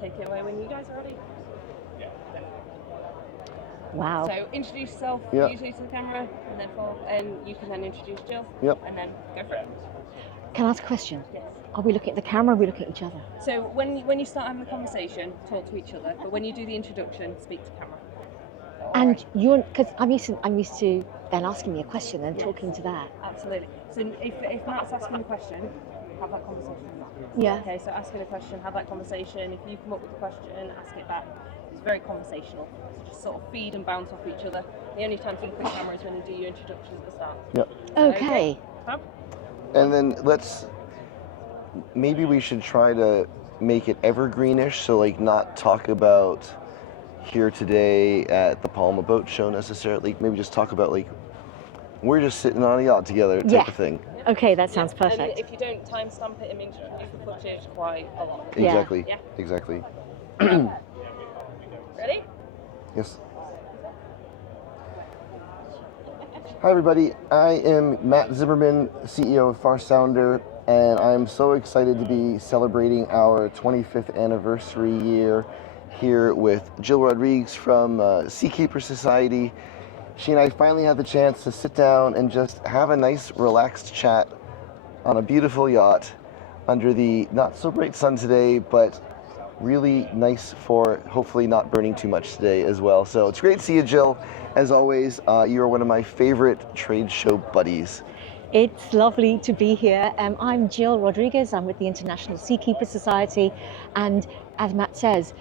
take it away when you guys are ready. Wow. So introduce yourself usually to the camera, and you can then introduce Jill. Yep. And then go for it. Can I ask a question? Yes. Are we looking at the camera or are we looking at each other? So when you start having the conversation, talk to each other. But when you do the introduction, speak to camera. And you're, because I'm used to then asking me a question and talking to that. Absolutely. So if Matt's asking the question, have that conversation with Matt. Yeah. Okay, so asking a question, have that conversation. If you come up with a question, ask it back. It's very conversational. So just sort of feed and bounce off each other. The only time to look at camera is when you do your introduction at the start. Yep. Okay. And then maybe we should try to make it evergreenish, so like not talk about here today at the Palma boat show necessarily. Maybe just talk about like we're just sitting on a yacht together type of thing. Okay, that sounds perfect. And if you don't timestamp it, it means you use the footage quite a lot. Exactly. Yeah. Exactly. Ready? Yes. Hi everybody, I am Matt Zimmerman, CEO of FarSounder, and I'm so excited to be celebrating our 25th anniversary year here with Gill Rodrigues from SeaKeepers Society. She and I finally had the chance to sit down and just have a nice relaxed chat on a beautiful yacht under the not so bright sun today, but really nice for hopefully not burning too much today as well. So it's great to see you, Jill. As always, you are one of my favorite trade show buddies. It's lovely to be here. I'm Gill Rodrigues. I'm with the International Seakeepers Society. And as Matt says,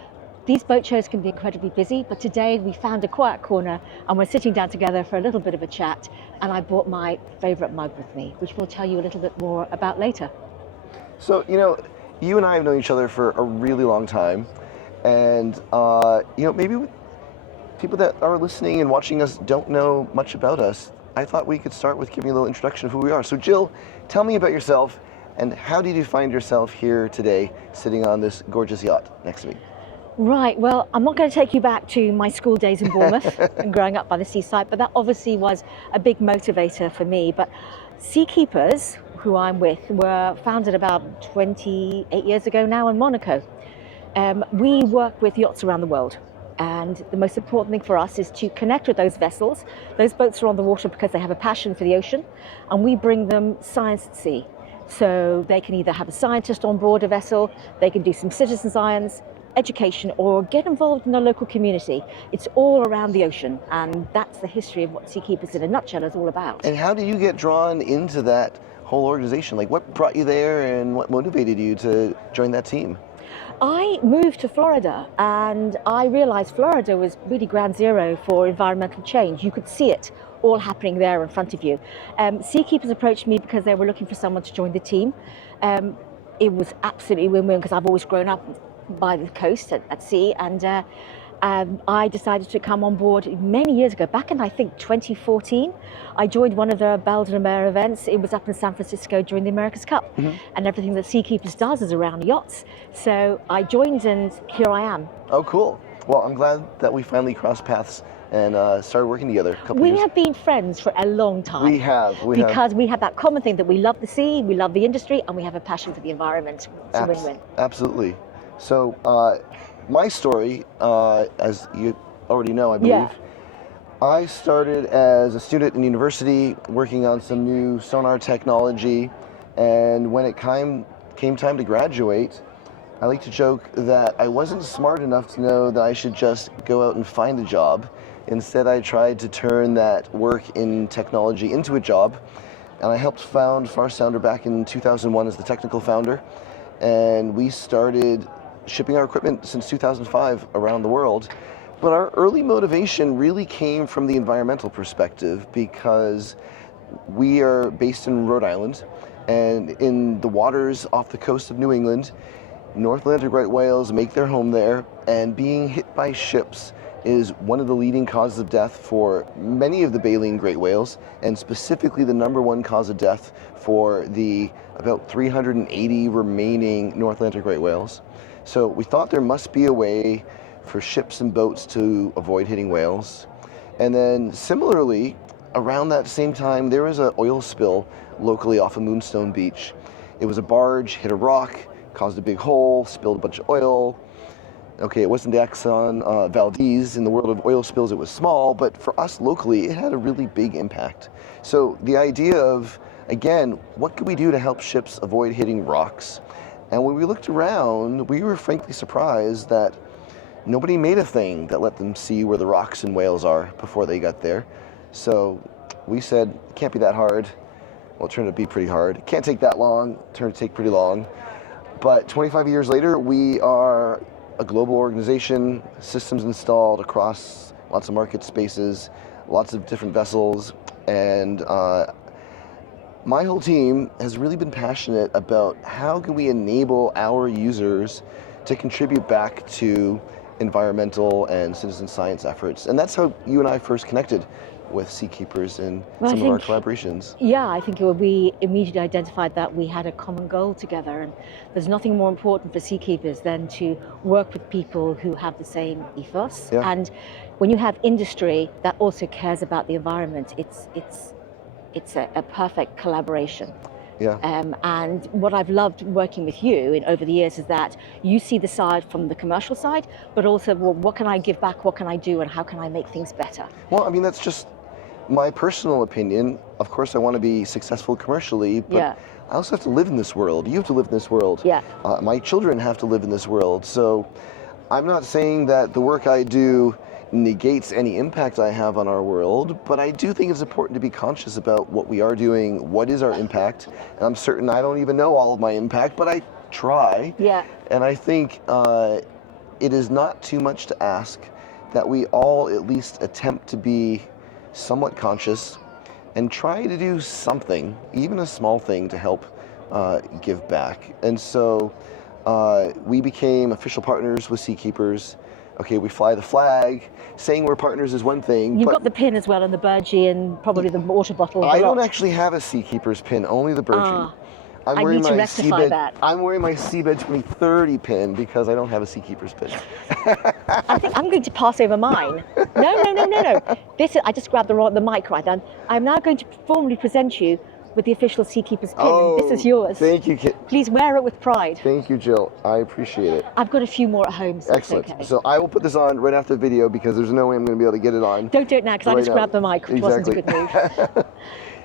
these boat shows can be incredibly busy, but today we found a quiet corner and we're sitting down together for a little bit of a chat. And I brought my favorite mug with me, which we'll tell you a little bit more about later. So, you and I have known each other for a really long time. And, maybe people that are listening and watching us don't know much about us. I thought we could start with giving a little introduction of who we are. So Jill, tell me about yourself and how did you find yourself here today sitting on this gorgeous yacht next to me? Right, well, I'm not going to take you back to my school days in Bournemouth and growing up by the seaside, but that obviously was a big motivator for me. But SeaKeepers, who I'm with, were founded about 28 years ago now in Monaco. We work with yachts around the world. And the most important thing for us is to connect with those vessels. Those boats are on the water because they have a passion for the ocean, and we bring them science at sea. So they can either have a scientist on board a vessel, they can do some citizen science, education, or get involved in the local community. It's all around the ocean, and that's the history of what SeaKeepers in a nutshell is all about. And how did you get drawn into that whole organization? Like what brought you there and what motivated you to join that team? I moved to Florida and I realized Florida was really ground zero for environmental change. You could see it all happening there in front of you. SeaKeepers approached me because they were looking for someone to join the team. It was absolutely win-win because I've always grown up by the coast at sea, and I decided to come on board many years ago, back in I think 2014. I joined one of the Belle de la Mer events. It was up in San Francisco during the America's Cup, and everything that SeaKeepers does is around yachts. So I joined and here I am. Oh, cool. Well, I'm glad that we finally crossed paths and started working together a couple We years. have been friends for a long time. We have. Because we have that common thing that we love the sea, we love the industry, and we have a passion for the environment. It's a win-win. Absolutely. So my story, as you already know, I believe, I started as a student in university working on some new sonar technology, and when it came time to graduate, I like to joke that I wasn't smart enough to know that I should just go out and find a job. Instead, I tried to turn that work in technology into a job, and I helped found FarSounder back in 2001 as the technical founder, and we started shipping our equipment since 2005 around the world. But our early motivation really came from the environmental perspective because we are based in Rhode Island, and in the waters off the coast of New England, North Atlantic right whales make their home there, and being hit by ships is one of the leading causes of death for many of the baleen great whales, and specifically the #1 cause of death for the about 380 remaining North Atlantic great whales. So we thought there must be a way for ships and boats to avoid hitting whales. And then similarly, around that same time, there was an oil spill locally off of Moonstone Beach. It was a barge, hit a rock, caused a big hole, spilled a bunch of oil. Okay, it wasn't the Exxon Valdez in the world of oil spills, it was small, but for us locally, it had a really big impact. So the idea of, again, what could we do to help ships avoid hitting rocks? And when we looked around, we were frankly surprised that nobody made a thing that let them see where the rocks and whales are before they got there. So we said, it can't be that hard. Well, it turned out to be pretty hard. It can't take that long. It turned out to take pretty long. But 25 years later, we are a global organization, systems installed across lots of market spaces, lots of different vessels, and my whole team has really been passionate about how can we enable our users to contribute back to environmental and citizen science efforts. And that's how you and I first connected with SeaKeepers in some of our collaborations. Yeah, I think we immediately identified that we had a common goal together, and there's nothing more important for SeaKeepers than to work with people who have the same ethos. Yeah. And when you have industry that also cares about the environment, it's a perfect collaboration. Yeah. And what I've loved working with you over the years is that you see the side from the commercial side, but also, well, what can I give back, what can I do, and how can I make things better? Well, I mean, that's just my personal opinion. Of course, I want to be successful commercially, but Yeah. I also have to live in this world. You have to live in this world. Yeah. My children have to live in this world. So I'm not saying that the work I do negates any impact I have on our world, but I do think it's important to be conscious about what we are doing, what is our impact. And I'm certain I don't even know all of my impact, but I try. Yeah. And I think it is not too much to ask that we all at least attempt to be somewhat conscious and try to do something, even a small thing, to help give back. And so we became official partners with SeaKeepers. Okay, we fly the flag. Saying we're partners is one thing. You've but got the pin as well, and the burgee, and probably the water bottle. I don't actually have a SeaKeepers pin, only the burgee. I need to rectify that. I'm wearing my Seabed 2030 pin because I don't have a SeaKeepers pin. I think I'm going to pass over mine. No. I just grabbed the mic right then. I'm now going to formally present you with the official SeaKeepers pin. Oh, this is yours. Thank you, Kit. Please wear it with pride. Thank you, Jill. I appreciate it. I've got a few more at home, so Excellent. it's okay. So I will put this on right after the video because there's no way I'm going to be able to get it on. Don't do it now because I just grabbed the mic, which wasn't a good move.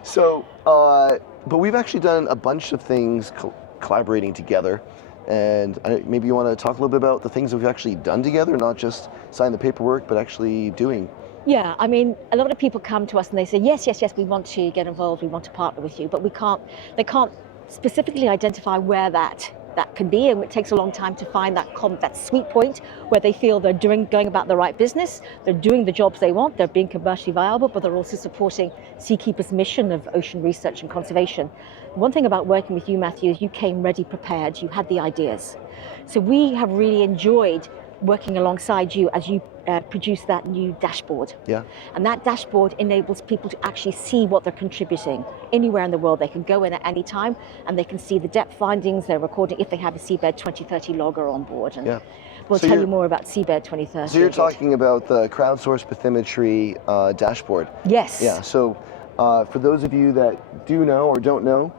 So, but we've actually done a bunch of things collaborating together. And maybe you want to talk a little bit about the things that we've actually done together, not just sign the paperwork, but actually doing. Yeah, I mean, a lot of people come to us and they say, yes, we want to get involved, we want to partner with you, but they can't specifically identify where that can be, and it takes a long time to find that sweet point where they feel they're going about the right business, they're doing the jobs they want, they're being commercially viable, but they're also supporting SeaKeepers' mission of ocean research and conservation. One thing about working with you, Matthew, is you came ready, prepared, you had the ideas. So we have really enjoyed working alongside you as you produce that new dashboard. Yeah. And that dashboard enables people to actually see what they're contributing anywhere in the world. They can go in at any time and they can see the depth findings they're recording if they have a Seabed 2030 logger on board. And we'll tell you more about Seabed 2030. So you're talking about the crowdsourced bathymetry dashboard. Yes. Yeah. So for those of you that do know or don't know,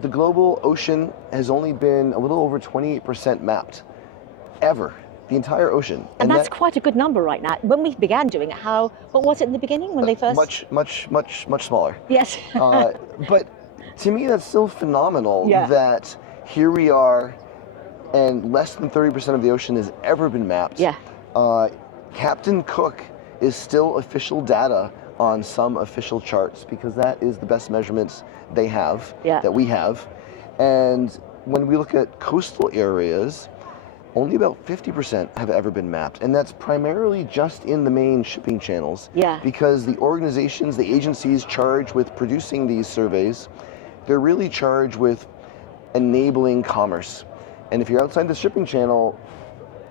the global ocean has only been a little over 28% mapped. Ever, the entire ocean, and that's quite a good number right now. When we began doing it, what was it in the beginning when they first? Much smaller. Yes. But to me, that's still phenomenal. Yeah. That here we are, and less than 30% of the ocean has ever been mapped. Yeah. Captain Cook is still official data on some official charts because that is the best measurements they have, that we have, and when we look at coastal areas, only about 50% have ever been mapped, and that's primarily just in the main shipping channels. Yeah. Because the organizations, the agencies charged with producing these surveys, they're really charged with enabling commerce. And if you're outside the shipping channel,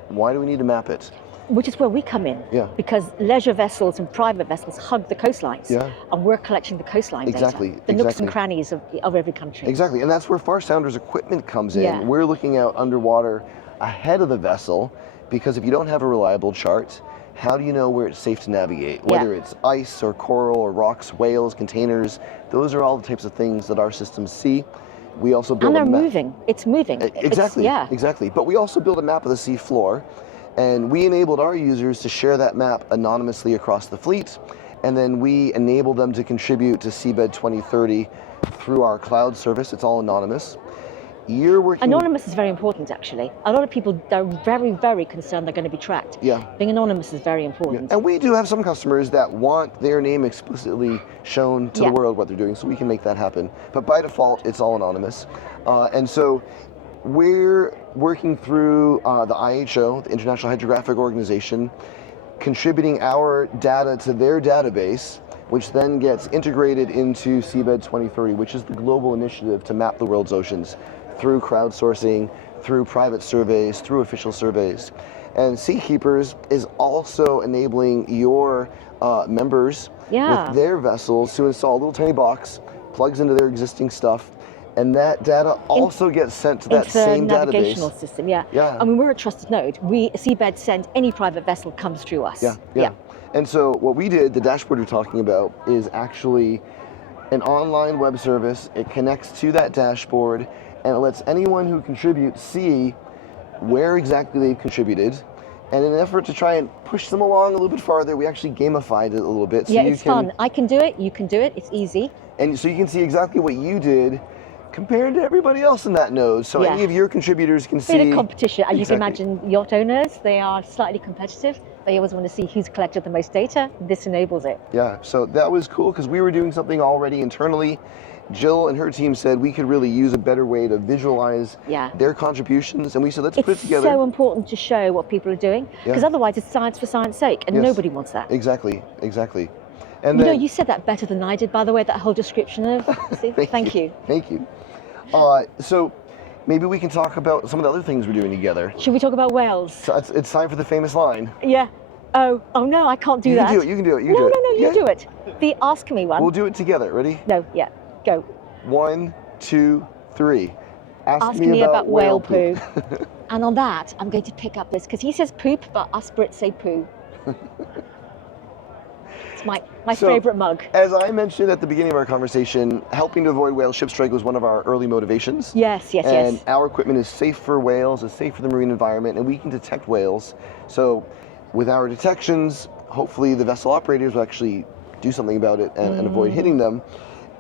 why do we need to map it? Which is where we come in. Yeah. Because leisure vessels and private vessels hug the coastlines. Yeah. And we're collecting the coastline data. The nooks and crannies of every country. Exactly, and that's where FarSounder's equipment comes in. Yeah. We're looking out underwater ahead of the vessel, because if you don't have a reliable chart, how do you know where it's safe to navigate? Whether it's ice or coral or rocks, whales, containers, those are all the types of things that our systems see. We also build And they're a map. moving. It's moving. Exactly. Yeah. Exactly. But we also build a map of the sea floor, and we enabled our users to share that map anonymously across the fleet, and then we enable them to contribute to Seabed 2030 through our cloud service. It's all anonymous. You're working. Anonymous is very important, actually. A lot of people are very, very concerned they're going to be tracked. Yeah. Being anonymous is very important. And we do have some customers that want their name explicitly shown to the world what they're doing, so we can make that happen. But by default, it's all anonymous. And so we're working through the IHO, the International Hydrographic Organization, contributing our data to their database, which then gets integrated into Seabed 2030, which is the global initiative to map the world's oceans through crowdsourcing, through private surveys, through official surveys. And SeaKeepers is also enabling your members with their vessels to install a little tiny box, plugs into their existing stuff, and that data also gets sent to that same navigational database. System. Yeah. I mean, we're a trusted node. Seabed sends any private vessel comes through us. Yeah. And so what we did, the dashboard you're talking about, is actually an online web service. It connects to that dashboard, and it lets anyone who contributes see where exactly they've contributed. And in an effort to try and push them along a little bit farther, we actually gamified it a little bit. So it's fun. I can do it, you can do it, it's easy. And so you can see exactly what you did compared to everybody else in that node. So any of your contributors can see. Bit of competition. As you can imagine, yacht owners, they are slightly competitive. They always want to see who's collected the most data. This enables it. Yeah, so that was cool because we were doing something already internally. Jill and her team said we could really use a better way to visualize their contributions, and we said let's put it together. It's so important to show what people are doing, because otherwise it's science for science sake, and nobody wants that. Exactly. And you know, you said that better than I did, by the way, that whole description of. Thank you. Thank you. So maybe we can talk about some of the other things we're doing together. Should we talk about whales? So it's time for the famous line. Yeah. Oh no, I can't do that. You can do it. No, you do it. The ask me one. We'll do it together. Ready? No, go. 1, 2, 3. Ask me about whale poo. And on that, I'm going to pick up this, because he says poop, but us Brits say poo. It's my favorite mug. As I mentioned at the beginning of our conversation, helping to avoid whale ship strike was one of our early motivations. Yes. And our equipment is safe for whales, it's safe for the marine environment, and we can detect whales. So with our detections, hopefully the vessel operators will actually do something about it and avoid hitting them.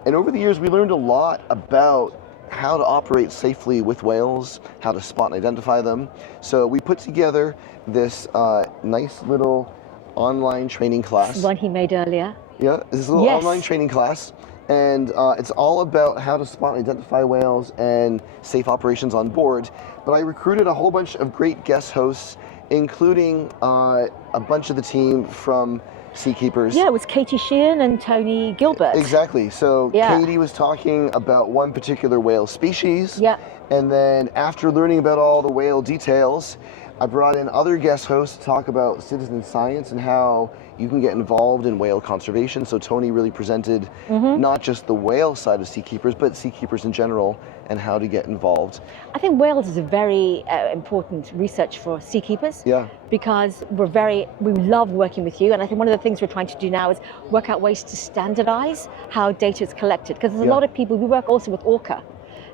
And over the years, we learned a lot about how to operate safely with whales, how to spot and identify them. So we put together this nice little online training class. One he made earlier. Yeah, this little online training class. And it's all about how to spot and identify whales and safe operations on board. But I recruited a whole bunch of great guest hosts, including a bunch of the team from SeaKeepers. Yeah, it was Katie Sheehan and Tony Gilbert. Exactly. So Katie was talking about one particular whale species. Yeah. And then after learning about all the whale details, I brought in other guest hosts to talk about citizen science and how you can get involved in whale conservation. So Tony really presented not just the whale side of SeaKeepers, but SeaKeepers in general and how to get involved. I think whales is a very important research for SeaKeepers. Yeah. Because we love working with you, and I think one of the things we're trying to do now is work out ways to standardize how data is collected. Because there's a lot of people, we work also with Orca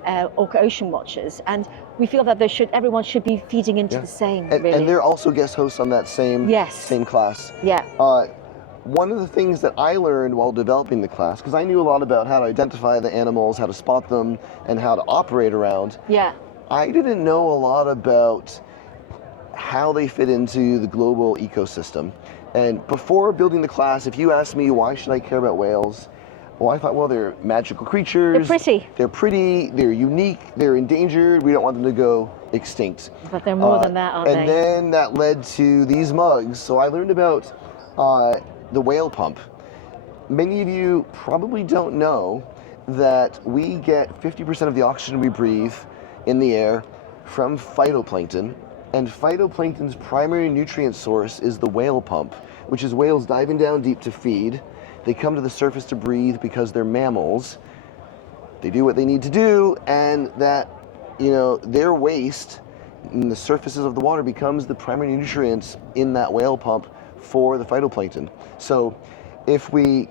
Ocean Watchers, and we feel that everyone should be feeding into the same. And, really. And they're also guest hosts on that same class. Yeah. One of the things that I learned while developing the class, because I knew a lot about how to identify the animals, how to spot them, and how to operate around. Yeah. I didn't know a lot about how they fit into the global ecosystem. And before building the class, if you asked me why should I care about whales, well, I thought, well, they're magical creatures. They're pretty. They're unique. They're endangered. We don't want them to go extinct. But they're more than that, aren't they? And then that led to these mugs. So I learned about the whale pump. Many of you probably don't know that we get 50% of the oxygen we breathe in the air from phytoplankton. And phytoplankton's primary nutrient source is the whale pump, which is whales diving down deep to feed. They come to the surface to breathe because they're mammals. They do what they need to do, and that, their waste in the surfaces of the water becomes the primary nutrients in that whale pump for the phytoplankton. So if we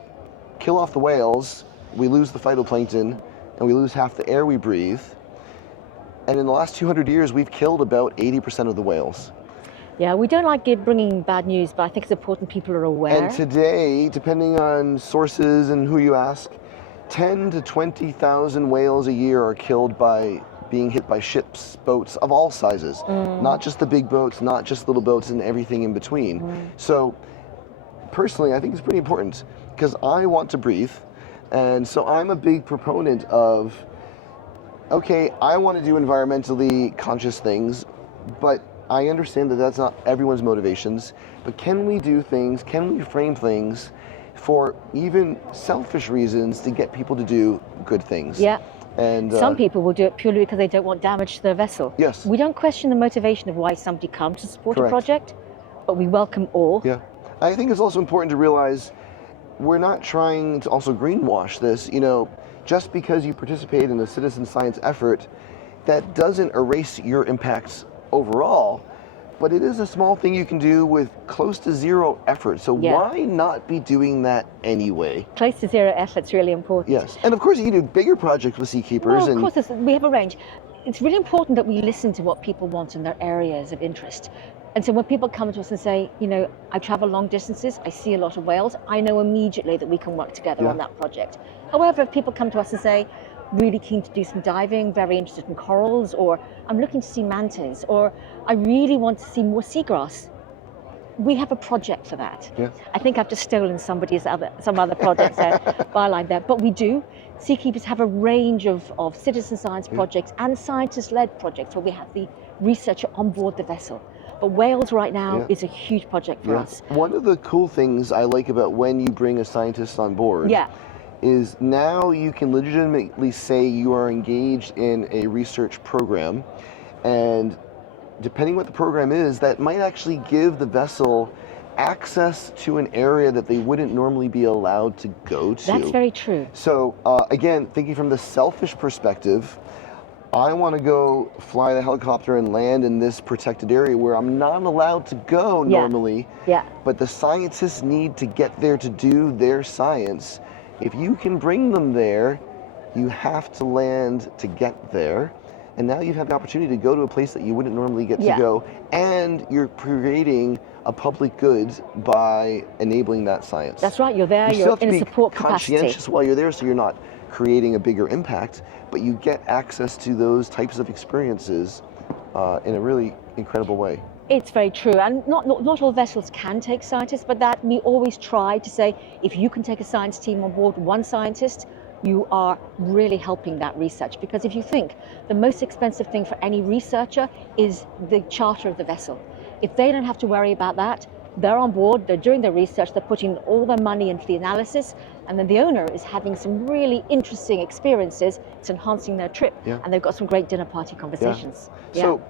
kill off the whales, we lose the phytoplankton, and we lose half the air we breathe. And in the last 200 years, we've killed about 80% of the whales. Yeah, we don't like bringing bad news, but I think it's important people are aware. And today, depending on sources and who you ask, 10 to 20,000 whales a year are killed by being hit by ships, boats of all sizes. Not just the big boats, not just little boats, and everything in between. So personally, I think it's pretty important because I want to breathe. And so I'm a big proponent of, okay, I want to do environmentally conscious things, but I understand that that's not everyone's motivations. But can we do things, can we frame things for even selfish reasons to get people to do good things? Yeah. And some people will do it purely because they don't want damage to their vessel. Yes. We don't question the motivation of why somebody comes to support Correct. a project, but we welcome all. Yeah. I think it's also important to realize we're not trying to also greenwash this. You know, just because you participate in a citizen science effort, that doesn't erase your impacts overall, but it is a small thing you can do with close to zero effort. So why not be doing that anyway? Close to zero effort's really important. Yes, and of course you can do bigger projects with SeaKeepers. Well, of course, we have a range. It's really important that we listen to what people want in their areas of interest. And so when people come to us and say, you know, I travel long distances, I see a lot of whales, I know immediately that we can work together on that project. However, if people come to us and say, really keen to do some diving, very interested in corals, or I'm looking to see mantas, or I really want to see more seagrass, we have a project for that. Yeah. I think I've just stolen some other projects byline there, but we do. SeaKeepers have a range of citizen science projects and scientist-led projects where we have the researcher on board the vessel. But whales right now is a huge project for us. One of the cool things I like about when you bring a scientist on board is now you can legitimately say you are engaged in a research program, and depending what the program is, that might actually give the vessel access to an area that they wouldn't normally be allowed to go to. That's very true. So again, thinking from the selfish perspective, I want to go fly the helicopter and land in this protected area where I'm not allowed to go normally, but the scientists need to get there to do their science. If you can bring them there, you have to land to get there. And now you have the opportunity to go to a place that you wouldn't normally get to go. And you're creating a public good by enabling that science. That's right, you're there, you're in a support capacity. You're conscientious while you're there, so you're not creating a bigger impact, but you get access to those types of experiences in a really incredible way. It's very true, and not all vessels can take scientists, but that we always try to say, if you can take a science team on board, one scientist, you are really helping that research. Because if you think, the most expensive thing for any researcher is the charter of the vessel. If they don't have to worry about that, they're on board, they're doing their research, they're putting all their money into the analysis, and then the owner is having some really interesting experiences, it's enhancing their trip, and they've got some great dinner party conversations. So,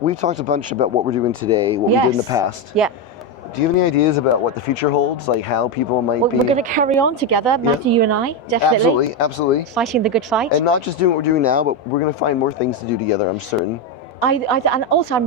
we've talked a bunch about what we're doing today, what we did in the past. Do you have any ideas about what the future holds, like how people might be? We're going to carry on together, Matthew, you and I, definitely. Absolutely. Fighting the good fight. And not just doing what we're doing now, but we're going to find more things to do together, I'm certain. And also I'm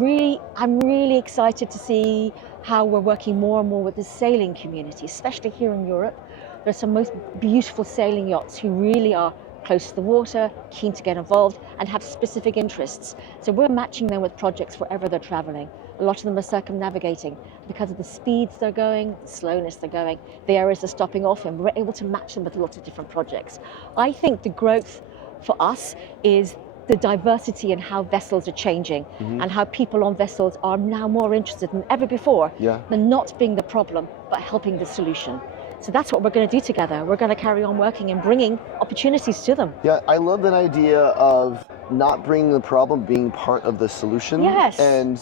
really excited to see how we're working more and more with the sailing community, especially here in Europe. There's some most beautiful sailing yachts who really are close to the water, keen to get involved, and have specific interests. So we're matching them with projects wherever they're traveling. A lot of them are circumnavigating because of the speeds they're going, the slowness they're going, the areas they're stopping off in. We're able to match them with lots of different projects. I think the growth for us is the diversity in how vessels are changing and how people on vessels are now more interested than ever before than not being the problem, but helping the solution. So that's what we're going to do together. We're going to carry on working and bringing opportunities to them. Yeah, I love that idea of not bringing the problem, being part of the solution. Yes. And,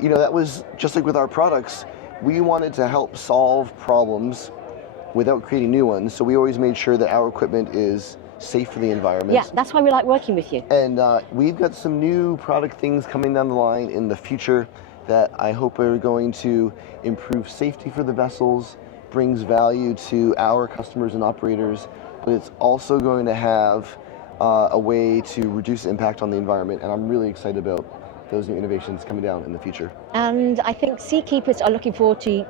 you know, that was just like with our products. We wanted to help solve problems without creating new ones. So we always made sure that our equipment is safe for the environment. Yeah, that's why we like working with you. And we've got some new product things coming down the line in the future that I hope are going to improve safety for the vessels, brings value to our customers and operators, but it's also going to have a way to reduce impact on the environment, and I'm really excited about those new innovations coming down in the future. And I think SeaKeepers are looking forward to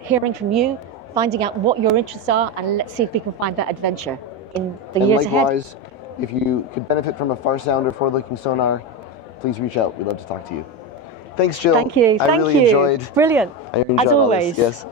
hearing from you, finding out what your interests are, and let's see if we can find that adventure in the years ahead. Likewise, If you could benefit from a FarSounder forward-looking sonar, please reach out. We'd love to talk to you. Thanks, Jill. Thank you. I really enjoyed. Brilliant. I enjoyed As all always. this. Yes.